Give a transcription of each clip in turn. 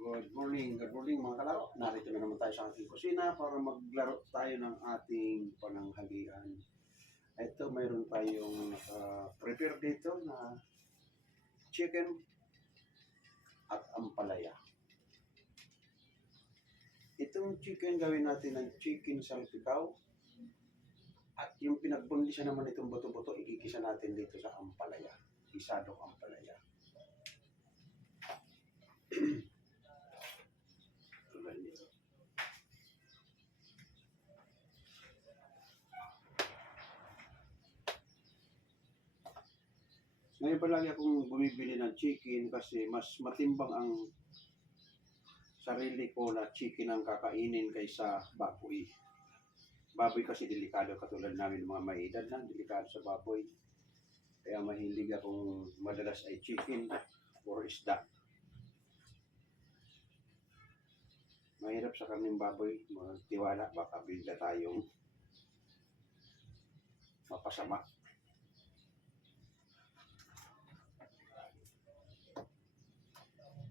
Good morning mga kalaro. Narito na naman tayo sa ating kusina para maglaro tayo ng ating pananghalian. Ito, mayroon tayong prepare dito na chicken at ampalaya. Itong chicken gawin natin ng chicken salpikaw. At yung pinagbundisa naman itong buto-buto, ikikisa natin dito sa ampalaya. Isadong ampalaya. Ngayon palagi akong bumibili ng chicken kasi mas matimbang ang sarili ko na chicken ang kakainin kaysa baboy. Baboy kasi delikado, katulad namin mga may edad na, delikado sa baboy. Kaya mahilig akong madalas ay chicken or isda. Mahirap sa kaming baboy, magtiwala, baka bigla tayong mapasama.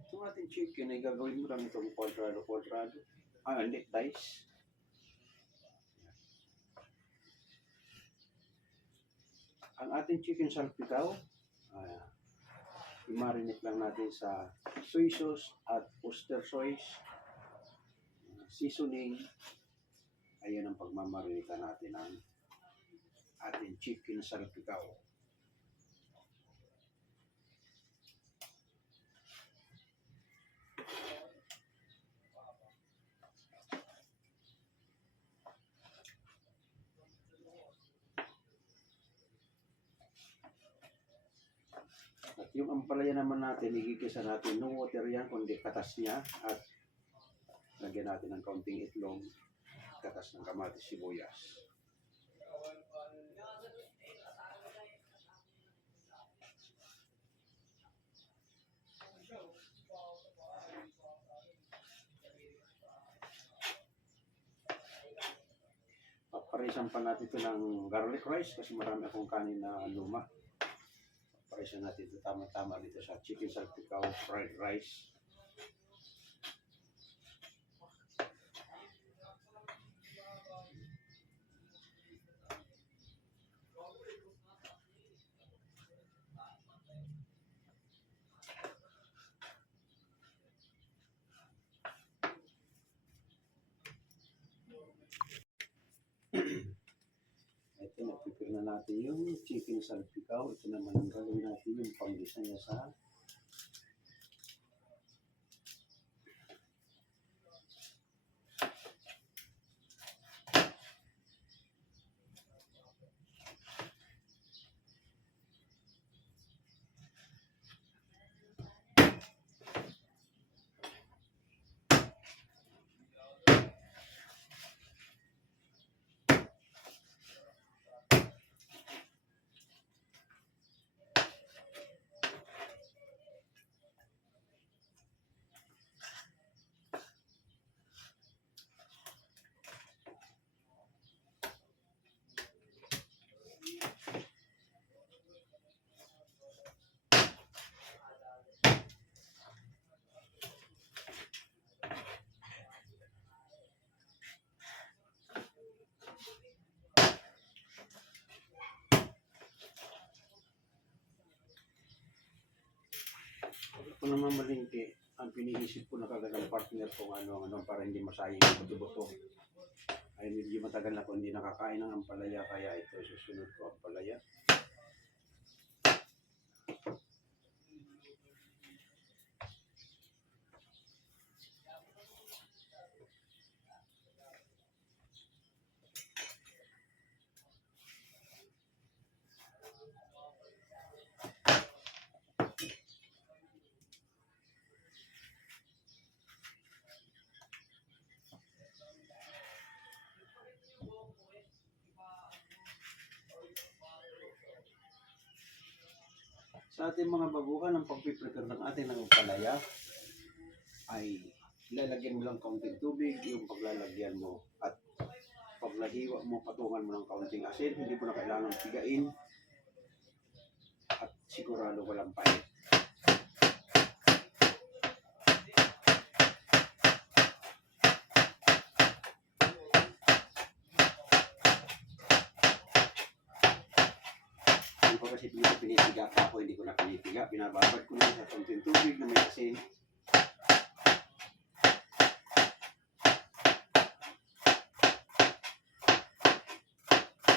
Itong ating chicken ay gagawin mo lang itong quadrado. Hindi, dice. Ang ating chicken salpikaw, i-marinate lang natin sa soy sauce at oyster sauce. Seasoning. Ayan ang pagmamarinita natin ng ating chicken salpikaw. At yung ampalaya naman natin, igigisa natin no water yan, kundi katas niya. At lagyan natin ng kaunting itlog, katas ng kamatis, sibuyas. Paparisan pa natin ito ng garlic rice kasi marami akong kanin na luma. Paparisan natin ito tama-tama dito sa chicken salpikaw fried rice. Ito, nag-prepare na natin yung chicken salpikaw. Ito naman ang gagawin natin yung panggisa niya sa kung naman malingki, ang piniisip ko na kagad ng partner kung ano para hindi masayang yung buto-buto. Ay medyo matagal na ko hindi nakakain ng ampalaya, kaya ito susunod ko ampalaya. Sa ating mga baguhan, ang pag-prepare ng ating ampalaya ay ilalagyan mo lang kaunting tubig, yung paglalagyan mo, at pag nahiwa mo, patungan mo ng kaunting asin, hindi mo na kailangan pigain, at sigurado walang pait. kasi pinitiga pa ako, hindi ko na pinitiga. Binababad ko na sa konting tubig na may asin.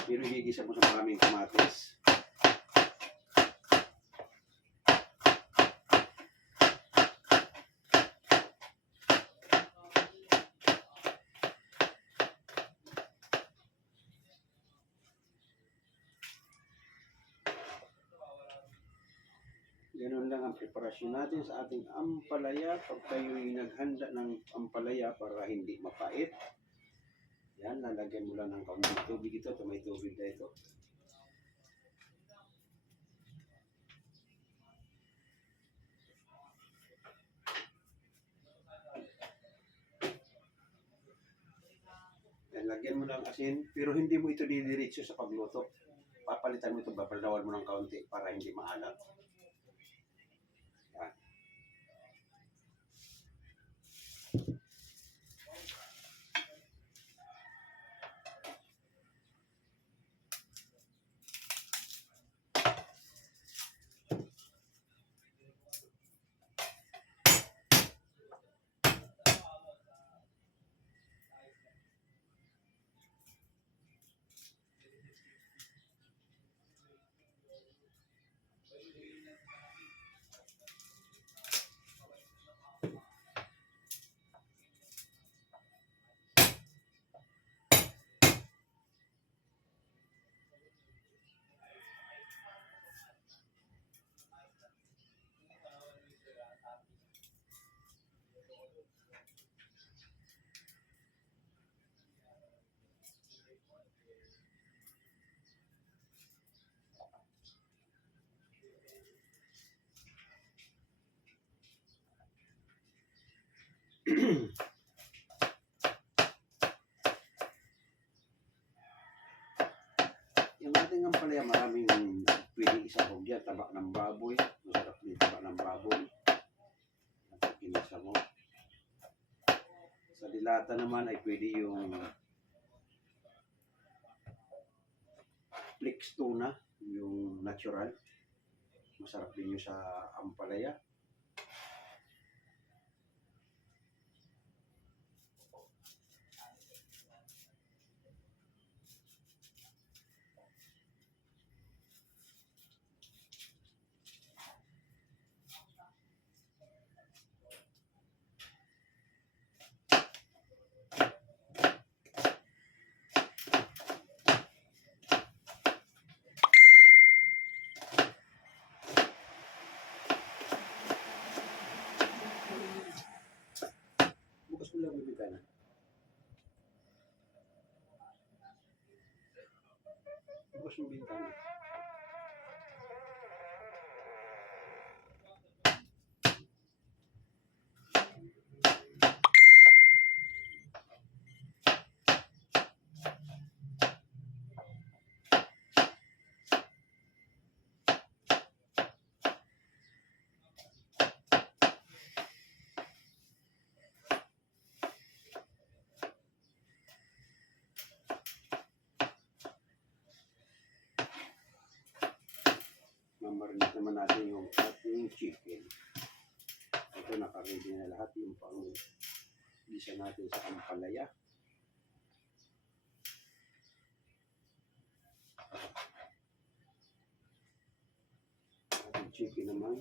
Pero gigisa mo sa maraming kamatis. Ganun lang ang preparasyon natin sa ating ampalaya. Pag kayo'y naghanda ng ampalaya para hindi mapait, yan, lalagyan mo lang ng kaunting tubig ito. May tubig na ito. Yan, lagyan mo ng asin, pero hindi mo ito didiretso sa pagluto. Papalitan mo ito, babalawan mo ng kaunti para hindi maalat. Yan. Yung ating ampalaya, maraming pwede isahog dyan. Tabak ng baboy. Masarap din tabak ng baboy. Kinasa mo. Sa dilata naman ay pwede yung flakes tuna, yung natural. Masarap din yung sa ampalaya. Bukas mo lang bibigyan. Bukas mo bintana. Mamarinate naman natin yung ating chicken. Ito, naka-ready na lahat yung pang-gisa natin sa ampalaya. Ating chicken naman.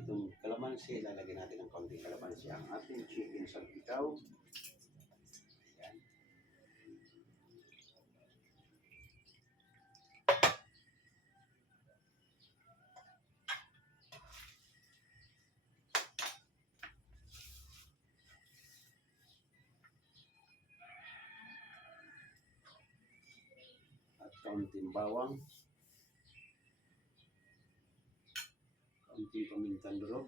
itong kalamansi, lalagyan natin ng kaunting kalamansi ang ating chicken salpikaw. Ayan. At kaunting bawang. Kaunting pamintang durog.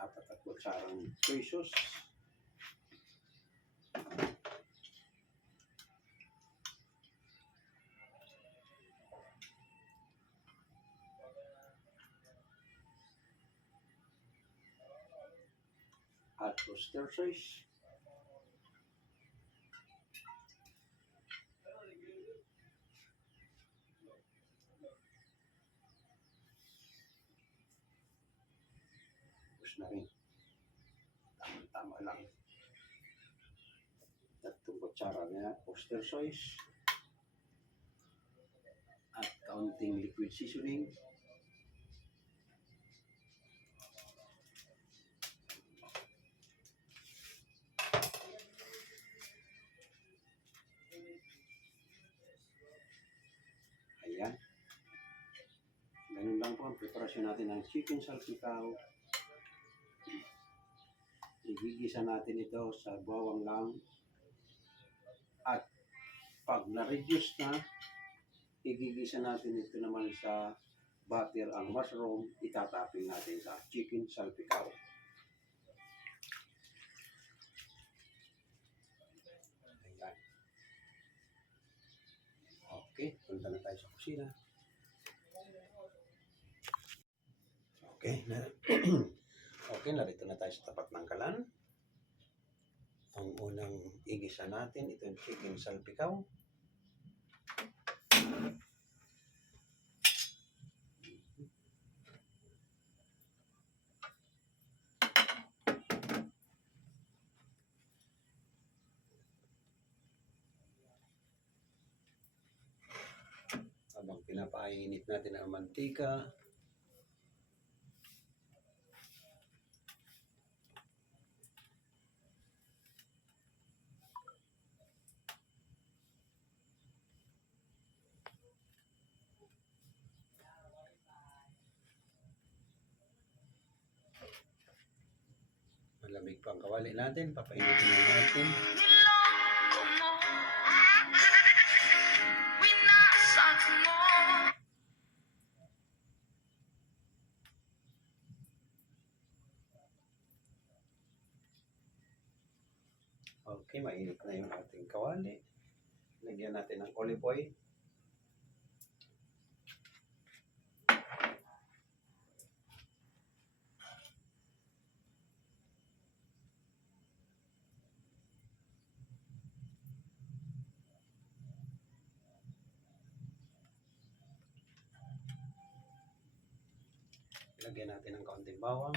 Apat at kutsarang soy sauce. At oyster sauce. Tapos na rin. Tama lang. Tatlong kutsara na oyster sauce. At kaunting liquid seasoning. Ayan. Ganun lang po ang preparasyon natin ng chicken salpikaw. Igigisa natin ito sa bawang lang. At pag na-reduce na, igigisa natin ito naman sa butter ang mushroom. Itataping natin sa chicken salpikaw. Ayan. Okay, punta na tayo sa kusina. Okay, okay, narito na tayo sa tapat ng kalan. Ang unang igisa natin, ito yung chicken salpikaw. Habang pinapainit natin ang mantika, malamig pa ang kawali natin, papainitin na natin. Okay, mainit na yung ating kawali. Lagyan natin ng olive oil. Lagyan natin ng kaunting bawang.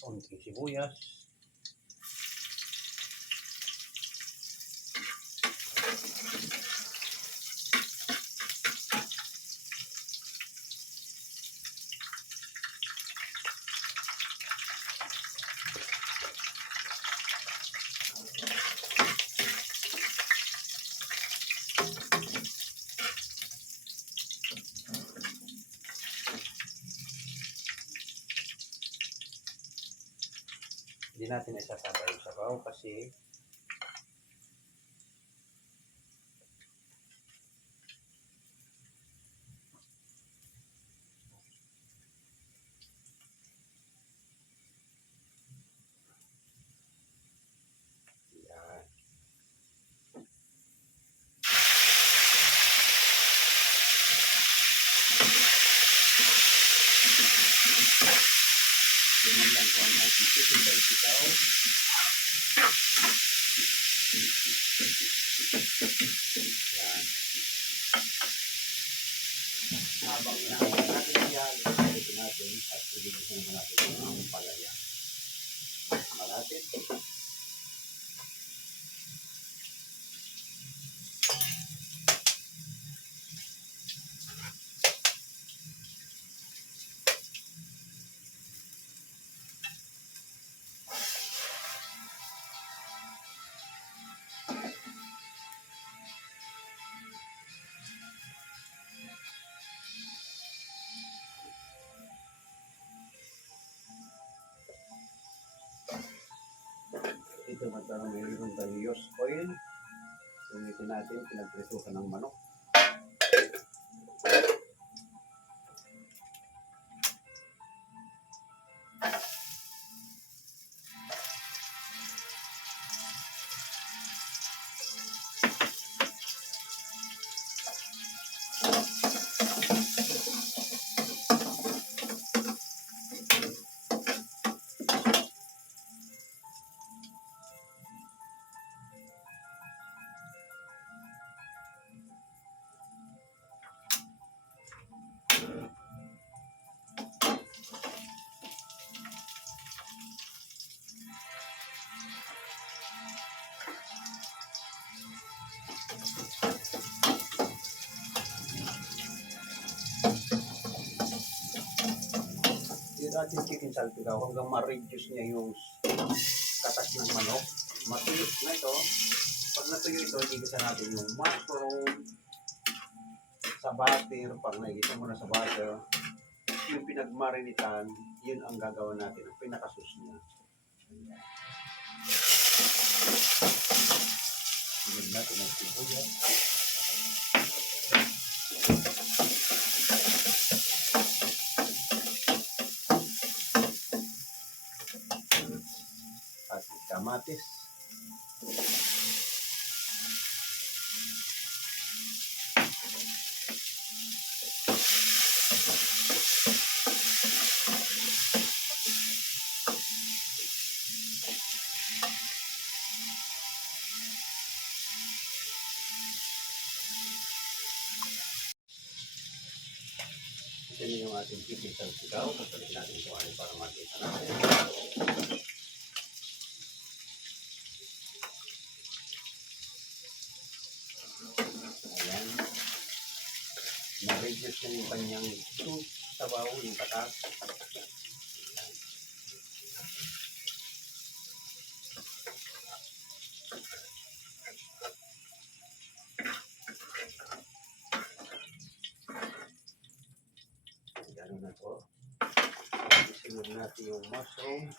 Konting sibuyas. Hindi natin isasabay yung sabaw kasi yan. Ganun lang po ang ating chicken sa sitaw. Yan. Habang inaayos natin yan, ito natin at ililisan naman natin ang palaya. Malatin. Ito magkaroon mayroon tayo use oil. Sumitin natin, pinagpritukan ng manok. Yung ating chicken salpikaw hanggang ma-reduce niya yung katas ng manok. Matuyo na ito. Pag natuyo ito, igisa natin yung mushroom sa butter. Pag naigisa mo na sa butter, yung pinagmarinitan, yun ang gagawin natin, ang pinakasus niya. Sunod natin ang sibuyas. At kamatis. Ito na yung ating chicken salpikaw. Pagpalitin natin ito para makita natin. Ayan. Na-reduce na yung kanyang sabaw, yung katas. Gano'n na po. Isunod natin yung mushroom.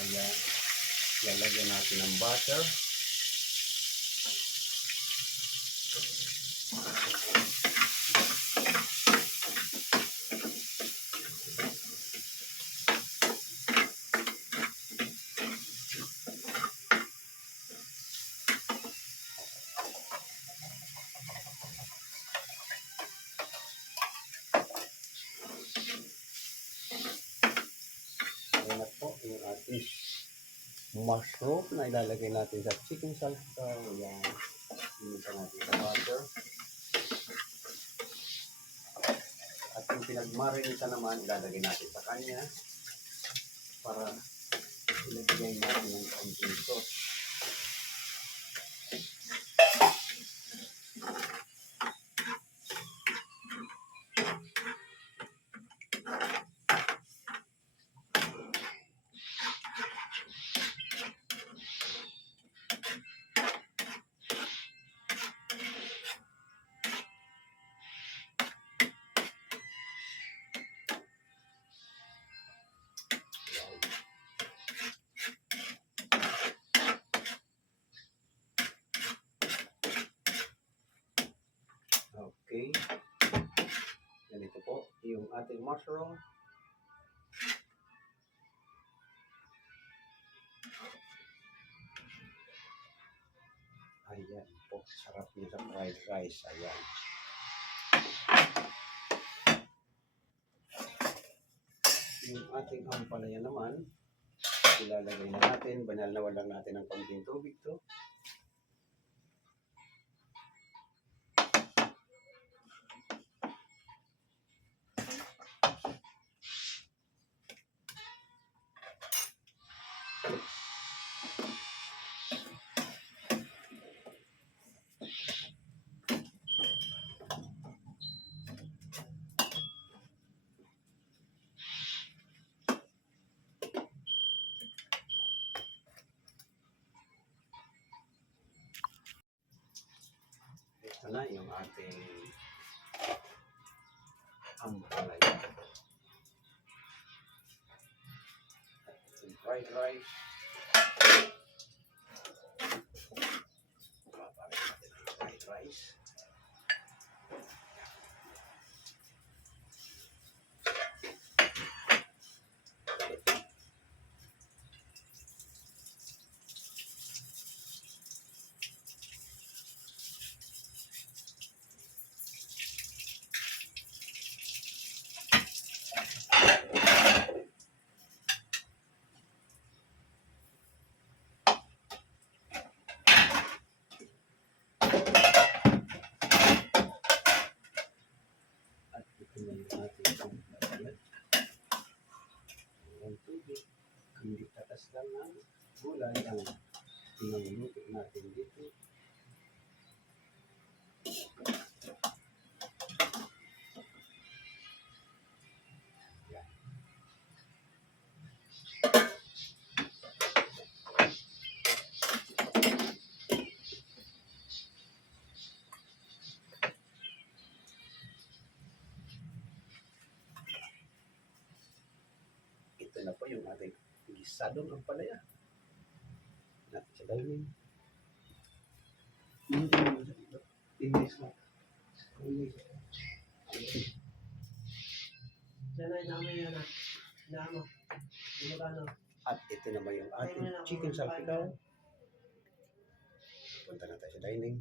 Ayan. Lalagyan natin ng butter. Ayan na po yung is mushroom na ilalagay natin sa chicken salsa. Ayan. Inisa natin sa butter. At yung pinagmarinita naman, ilalagay natin sa kanya para ilagay natin ng konting sauce. Okay. Ganito po yung ating mushroom. Ayan po. Sarap niya sa fried rice. Ayan. Yung ating ampalaya naman, ilalagay na natin. Banal lang natin ng konting tubig to. Ito na yung ating ampalaya. At yung fried rice. Paparin natin ang fried rice. Ang tubig, hindi tatas lang ng gulay ang pinangluto natin dito. Yan. Ito na po yung ating gisadong ampalaya. Natin sa dining. English na. At ito naman yung ating chicken salpikaw. Punta na tayo sa dining.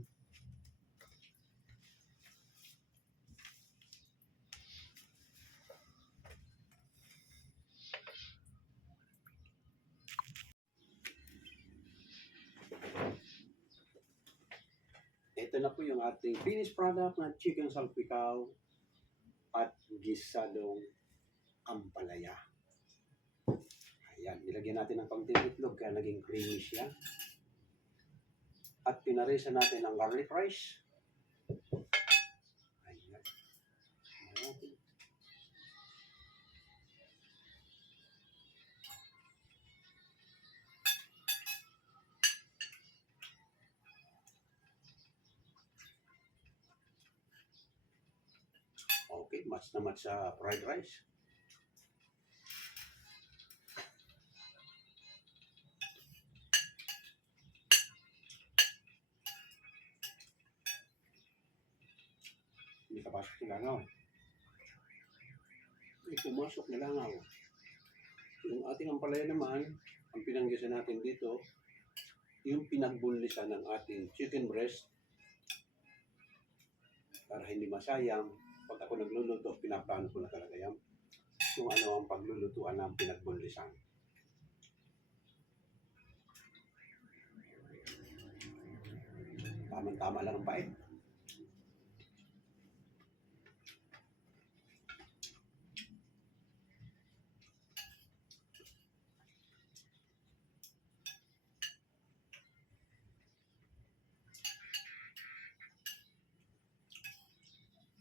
Ito na po yung ating finished product na chicken salpikaw at gisadong ampalaya. Ayan, nilagyan natin ng konting itlog kaya naging creamy siya. At pinaresa natin ng garlic rice. Ayan. Okay, match na match sa fried rice. Hindi ka pasok sa langaw. Hindi pumasok na langaw. Yung ating ampalaya naman, ang pinanggisan natin dito, yung pinagbunlisan ng ating chicken breast para hindi masayang. Pag ako nagluluto, pinaplano ko na talaga yan. Kung ano ang paglulutuan ng pinagbunlisan. Tamang-tama lang ang pait.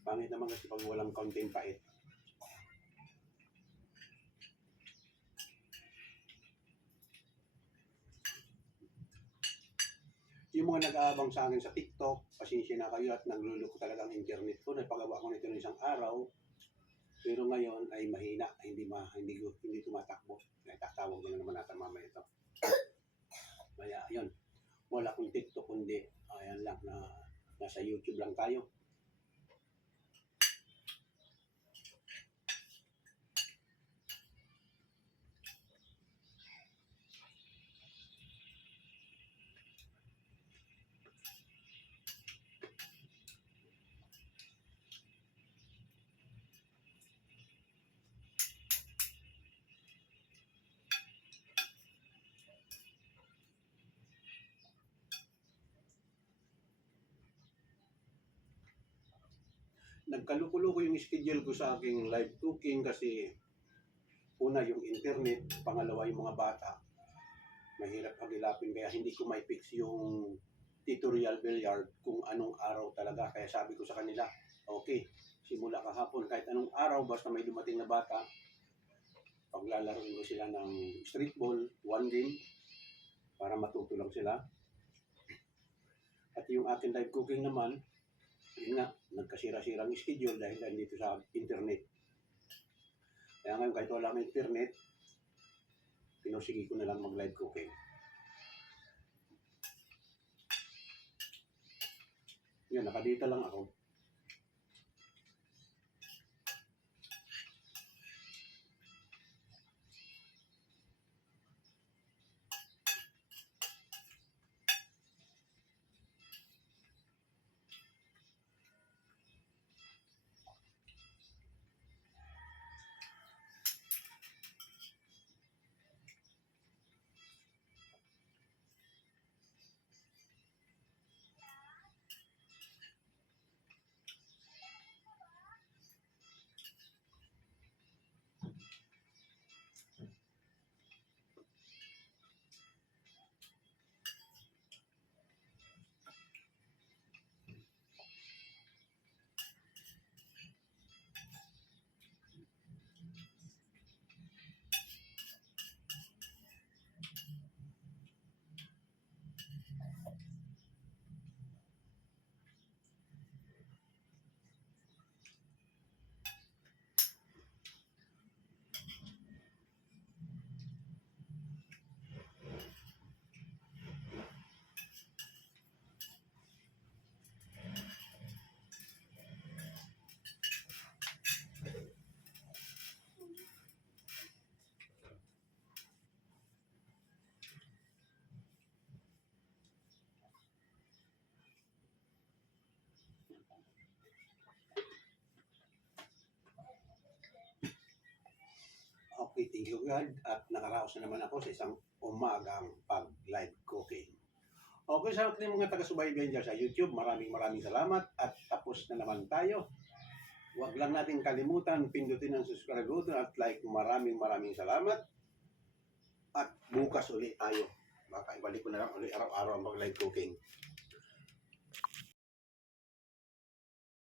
Pangit naman kasi pag walang kaunting pait. Yung mga nag-aabang sa akin sa TikTok, pasensya na kayo at nagluloko talaga ang internet ko. Napagawa ko nito ng isang araw. Pero ngayon ay mahina, hindi tumatakbo. Tatawag ko na naman natin mamaya ito. Kaya yun, wala akong TikTok kundi ayan lang na nasa YouTube lang tayo. Nagkaluko-luko yung schedule ko sa aking live cooking kasi una yung internet, pangalawa yung mga bata. Mahirap pagilapin kaya hindi ko may fix yung tutorial billiard kung anong araw talaga. Kaya sabi ko sa kanila, okay, simula kahapon kahit anong araw basta may dumating na bata, paglalaroin ko sila ng street ball, one game, para matuto lang sila. At yung aking live cooking naman, yun nga, nagkasira-sirang schedule dahil dito sa internet. Kaya ngayon kahit wala akong internet, pinursige ko na lang mag-live cooking. Yun, nakadita lang ako. Okay, thank you God. At nakaraos na naman ako sa isang umagang pag-live cooking. Okay, sa ating mga taga-subaybay dyan sa YouTube, maraming salamat at tapos na naman tayo. Huwag lang natin kalimutan, pindutin ang subscribe button at like. Maraming salamat. At bukas ulit tayo. Baka ibalik ko na lang ulit araw-araw ang pag-live cooking.